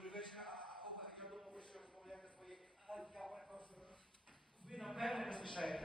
Norweszka, a obywatela domowy się rozmawiają swoje oddziały, po prostu wy na pewno słyszeli.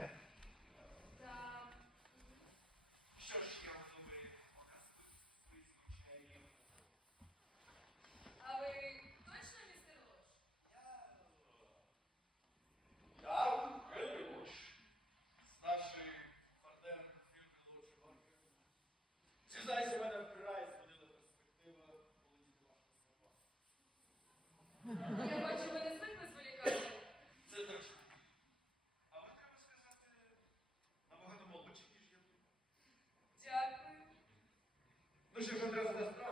Ну що ж одразу нас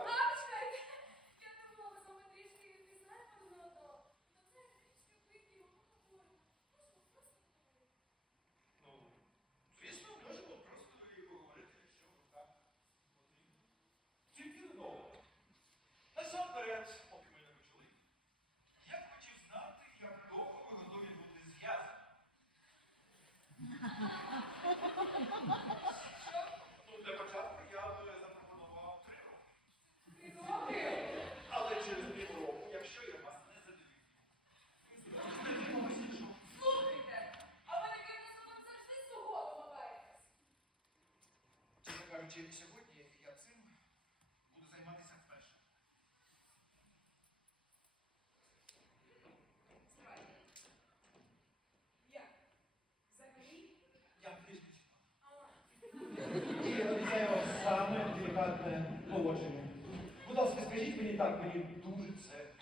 Через сьогодні я цим буду займатися вперше. Як? Взагалі? Я книжничка. І обіцяю саме делікатне положення. Будь ласка, скажіть мені так, мені дуже це.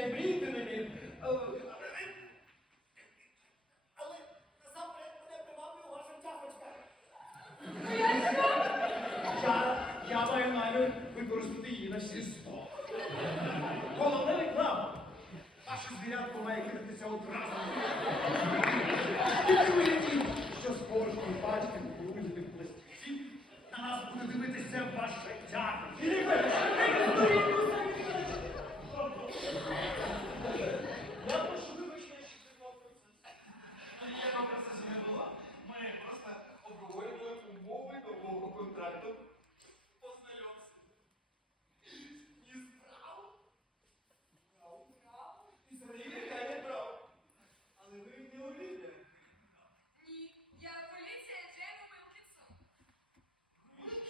Чекай, прийди мені. Але насамперед мене приваблює ваша тяпочка. Я, маю намір використати її на всі сто. Головне реклама. Ваше звірятко має кидатися одразу. І ви які, що з порожньої пачки вирізаних пластиці. на нас буде дивитися ваше тяпочка.